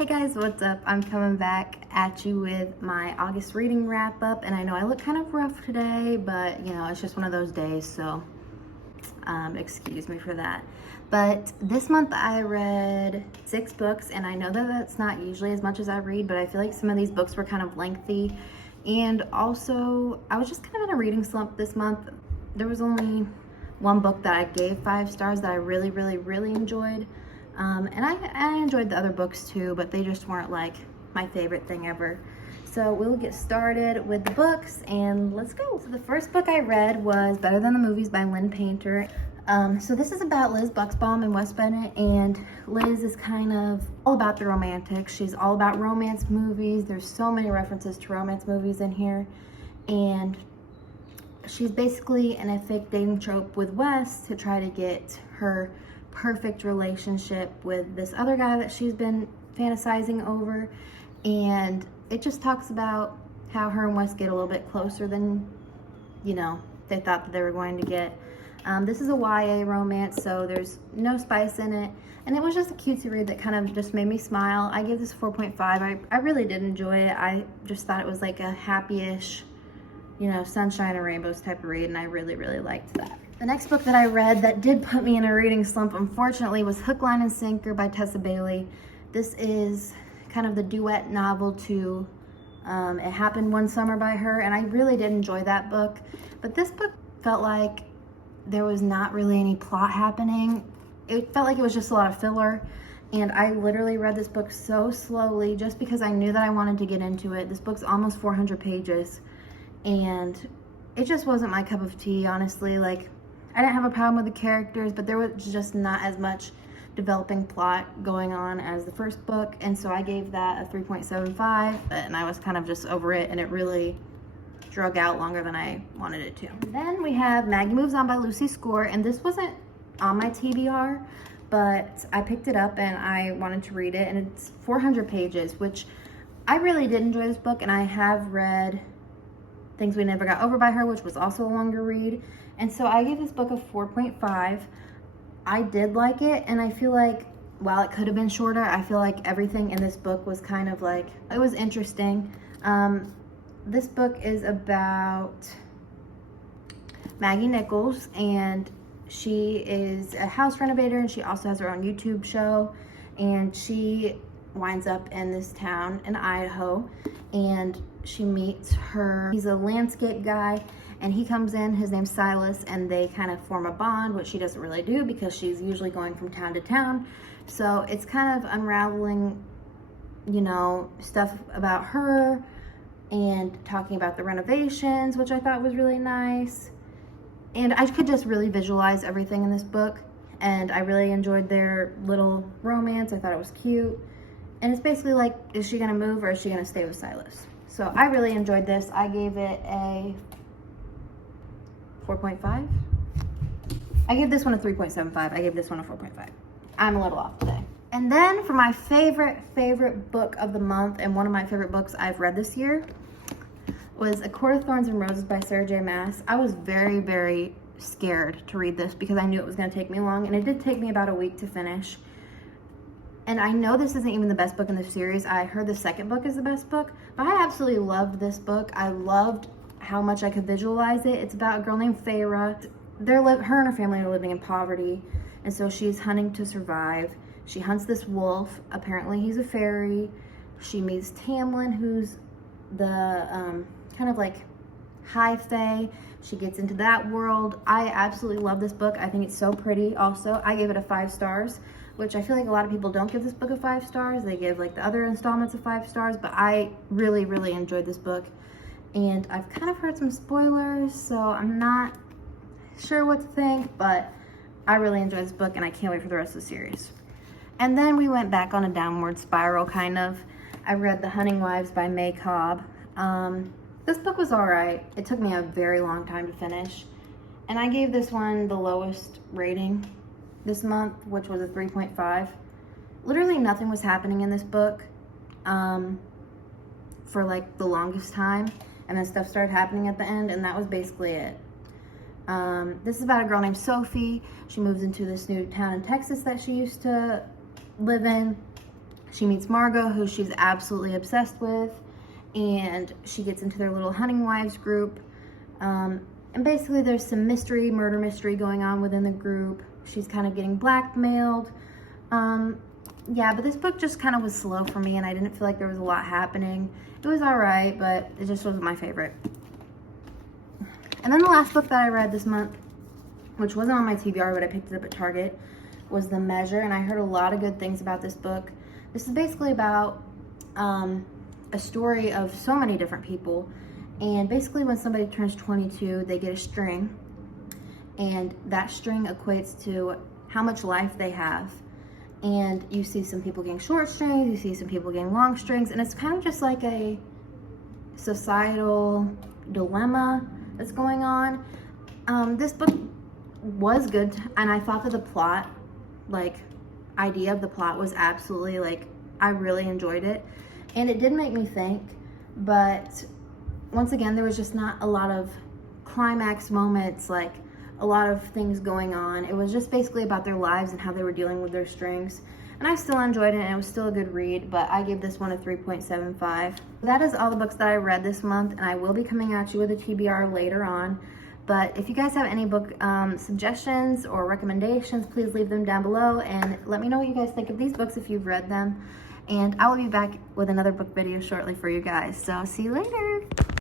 Hey guys, what's up? I'm coming back at you with my August reading wrap up, and I know I look kind of rough today, but you know, it's just one of those days, so excuse me for that. But this month I read 6 books, and I know that that's not usually as much as I read, but I feel like some of these books were kind of lengthy, and also I was just kind of in a reading slump this month. There was only one book that I gave 5 stars that I really enjoyed. And I enjoyed the other books too, but they just weren't like my favorite thing ever. So we'll get started with the books and let's go. So the first book I read was Better Than the Movies by Lynn Painter. So this is about Liz Buxbaum and Wes Bennett, and Liz is kind of all about the romantic. She's all about romance movies. There's so many references to romance movies in here. And she's basically in a fake dating trope with Wes to try to get her perfect relationship with this other guy that she's been fantasizing over. And it just talks about how her and Wes get a little bit closer than, you know, they thought that they were going to get. This is a YA romance, so there's no spice in it. And it was just a cutesy read that kind of just made me smile. I gave this 4.5. I really did enjoy it. I just thought it was like a happy-ish, you know, sunshine and rainbows type of read, and I really liked that. The next book that I read that did put me in a reading slump, unfortunately, was Hook, Line, and Sinker by Tessa Bailey. This is kind of the duet novel to It Happened One Summer by her, and I really did enjoy that book. But this book felt like there was not really any plot happening. It felt like it was just a lot of filler, and I literally read this book so slowly just because I knew that I wanted to get into it. This book's almost 400 pages, and it just wasn't my cup of tea, honestly. Like, I didn't have a problem with the characters, but there was just not as much developing plot going on as the first book, and so I gave that a 3.75, and I was kind of just over it, and it really drug out longer than I wanted it to. And then we have Maggie Moves On by Lucy Score, and this wasn't on my TBR, but I picked it up and I wanted to read it, and it's 400 pages, which I really did enjoy this book, and I have read Things We Never Got Over by her, which was also a longer read. And so I gave this book a 4.5. I did like it, and I feel like while it could have been shorter, I feel like everything in this book was kind of like, it was interesting. This book is about Maggie Nichols, and she is a house renovator, and she also has her own YouTube show, and she winds up in this town in Idaho, and she meets he's a landscape guy, and he comes in, his name's Silas, and they kind of form a bond, which she doesn't really do because she's usually going from town to town. So it's kind of unraveling, you know, stuff about her and talking about the renovations, which I thought was really nice. And I could just really visualize everything in this book, and I really enjoyed their little romance. I thought it was cute. And it's basically like, is she gonna move or is she gonna stay with Silas? So I really enjoyed this. I gave it a 4.5. I gave this one a 3.75. I gave this one a 4.5. I'm a little off today. And then for my favorite book of the month, and one of my favorite books I've read this year, was A Court of Thorns and Roses by Sarah J. Maas. I was very scared to read this because I knew it was gonna take me long, and it did take me about a week to finish. And I know this isn't even the best book in the series. I heard the second book is the best book, but I absolutely loved this book. I loved how much I could visualize it. It's about a girl named Feyre. Her and her family are living in poverty, and so she's hunting to survive. She hunts this wolf. Apparently he's a fairy. She meets Tamlin, who's the kind of like high fae. She gets into that world. I absolutely love this book. I think it's so pretty also. I gave it a 5 stars, which I feel like a lot of people don't give this book a 5 stars. They give like the other installments a 5 stars, but I really enjoyed this book. And I've kind of heard some spoilers, so I'm not sure what to think, but I really enjoyed this book, and I can't wait for the rest of the series. And then we went back on a downward spiral, kind of. I read The Hunting Wives by May Cobb. This book was all right. It took me a very long time to finish, and I gave this one the lowest rating this month, which was a 3.5. Literally nothing was happening in this book for like the longest time, and then stuff started happening at the end, and that was basically it. This is about a girl named Sophie. She moves into this new town in Texas that she used to live in. She meets Margot, who she's absolutely obsessed with, and she gets into their little hunting wives group. And basically there's some murder mystery going on within the group. She's kind of getting blackmailed. Yeah, but this book just kind of was slow for me, and I didn't feel like there was a lot happening. It was all right, but it just wasn't my favorite. And then the last book that I read this month, which wasn't on my TBR, but I picked it up at Target, was The Measure, and I heard a lot of good things about this book. This is basically about a story of so many different people, and basically when somebody turns 22, they get a string, and that string equates to how much life they have. And you see some people getting short strings, you see some people getting long strings, and it's kind of just like a societal dilemma that's going on. This book was good, and I thought that the plot, idea of the plot was absolutely, I really enjoyed it. And it did make me think, but once again, there was just not a lot of climax moments, a lot of things going on. It was just basically about their lives and how they were dealing with their strings. And I still enjoyed it, and it was still a good read, but I gave this one a 3.75. That is all the books that I read this month, and I will be coming at you with a TBR later on. But if you guys have any book suggestions or recommendations, please leave them down below and let me know what you guys think of these books if you've read them. And I will be back with another book video shortly for you guys. So see you later.